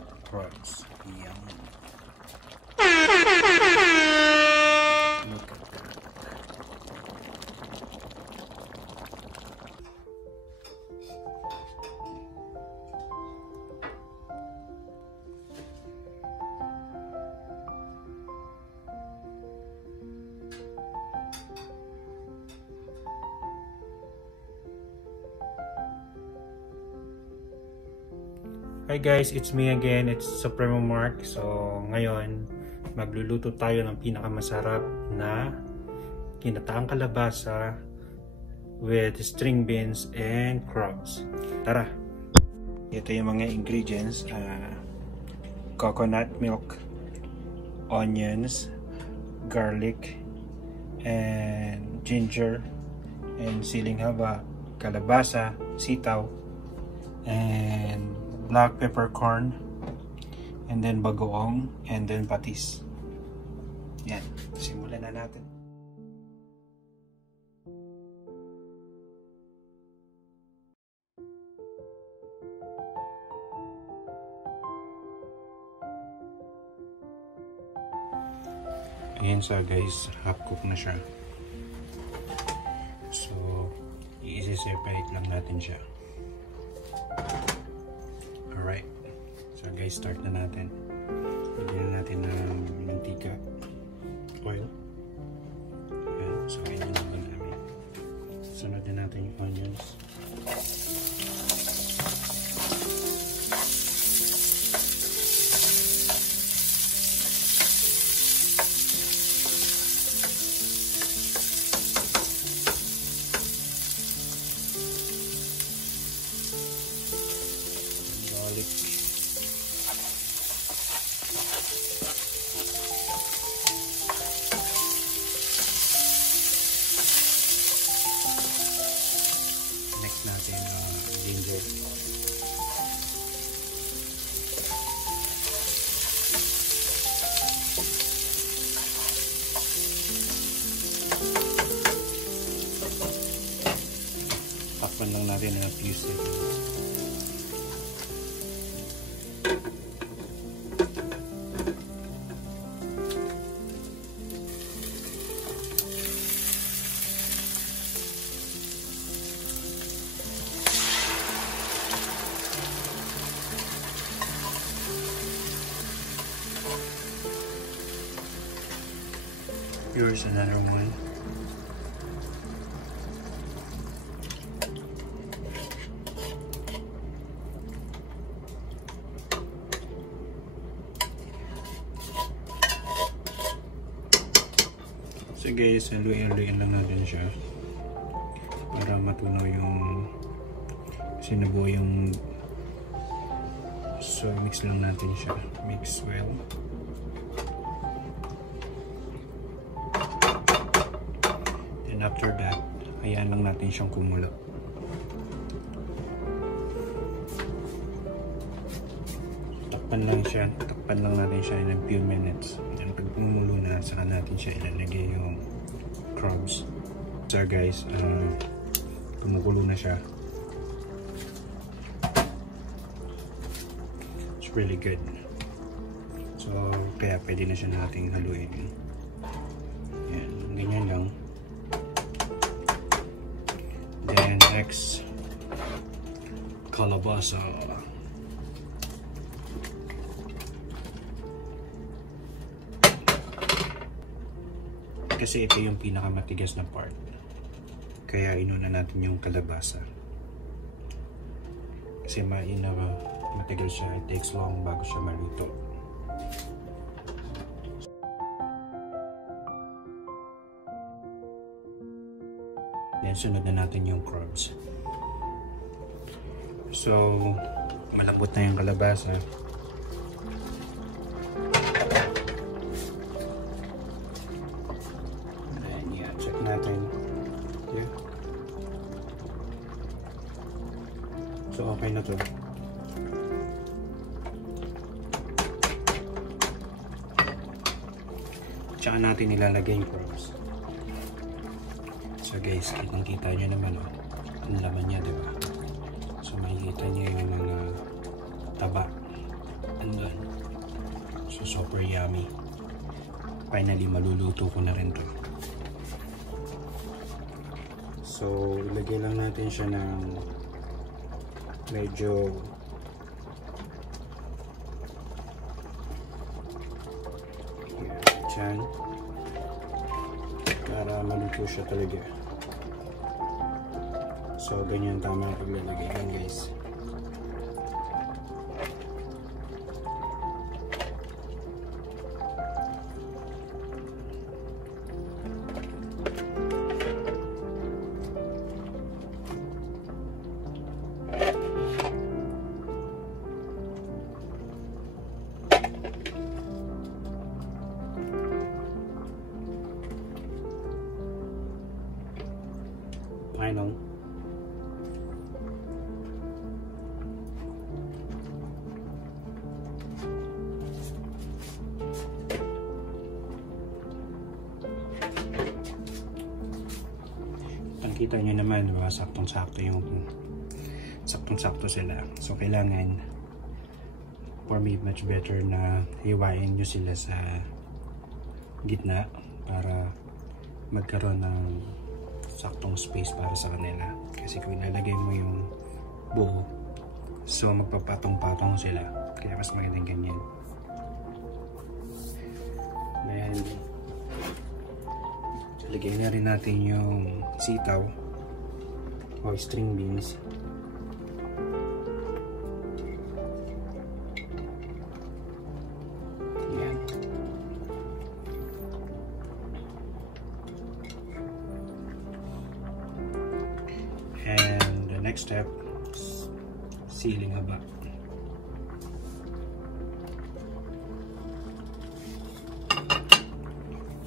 with prawns. Yum. Look at that. Hi guys, it's me again. It's Supremo Mark. So ngayon, magluluto tayo ng pinakamasarap na ginataang kalabasa with string beans and crabs. Tara! Ito yung mga ingredients. Coconut milk, onions, garlic, and ginger, and siling haba, kalabasa, sitaw, and black peppercorn, and then bagoong, and then patis. Yan, simulan na natin. Ayan siya guys, half cook na siya. So, i-separate lang natin siya. Alright, so guys, start na natin. Lagyan na natin ng mantika, oil. Ayan, so ayan yung naman namin. Sunod na natin yung onions. Next natin ginger. Takpan lang natin ng few seconds. Here's another one. So guys, haluin lang natin siya para matunaw yung sinubo yung, so mix lang natin siya, mix well. And after that, hayaan lang natin siyang kumulo. Takpan lang natin siya in a few minutes. And pag kumulo na, saka natin siya ilalagay yung crabs. So guys, kumukulo na siya. It's really good. So kaya pwede na siya nating haluin. Yan, ganyan lang. Then next, kalabasa. Kasi ito yung pinakamatigas na part. Kaya inuna natin yung kalabasa. Kasi matagal siya. It takes long bago siya maluto. Then sunod na natin yung crabs. So malambot na yung kalabasa. Then yeah, check natin. Yeah. So okay na to. Tsaka natin ilalagay yung crabs. So guys, kitang-kita nyo naman ang laman niya, diba? So makikita nyo yung mga taba. Ang So super yummy. Finally maluluto ko na rin to. So ilagay lang natin siya ng medyo dyan para maluto siya talaga. So ganyan tama ang paglalagay yan guys. Final. Kita nyo naman, diba? Saktong-sakto sila. So kailangan for me much better na hiwain nyo sila sa gitna para magkaroon ng saktong space para sa kanila. Kasi kung ilalagay mo yung buo, so magpapatong-patong sila. Kaya mas magandang ganyan. Then lagay na rin natin yung sitaw o string beans. Yan. And the next step is sealing a back.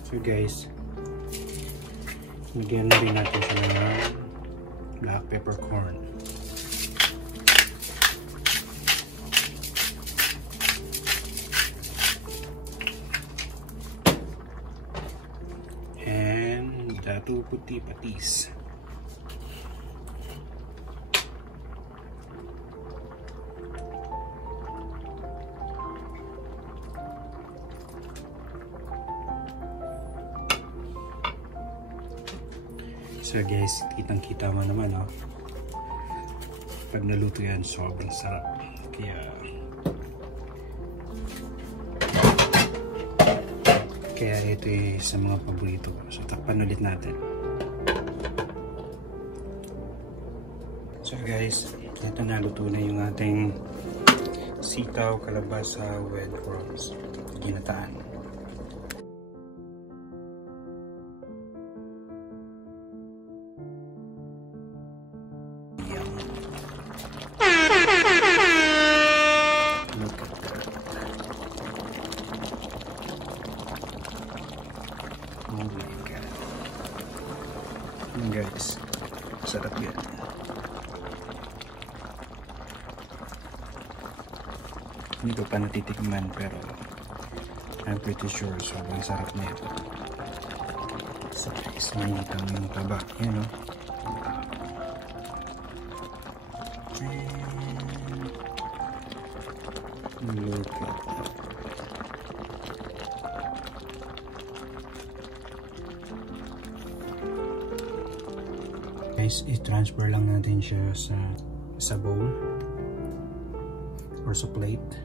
So guys, lagyan na rin natin siya ng black peppercorn. And datu putih patis. So guys, kitang-kita mo naman, oh. Pag naluto yan, sobrang sarap. Kaya ito sa mga paborito ko. So takpan ulit natin. So guys, ito naluto na yung ating sitaw, kalabasa with prawns. Ginataan. Oh my god. Guys, sarap yan. Hindi ko pa natitikman pero I'm pretty sure sobrang sarap na ito. So guys, mainit yung taba. Yan o. Look at that. Guys, i-transfer lang natin siya sa bowl or sa plate.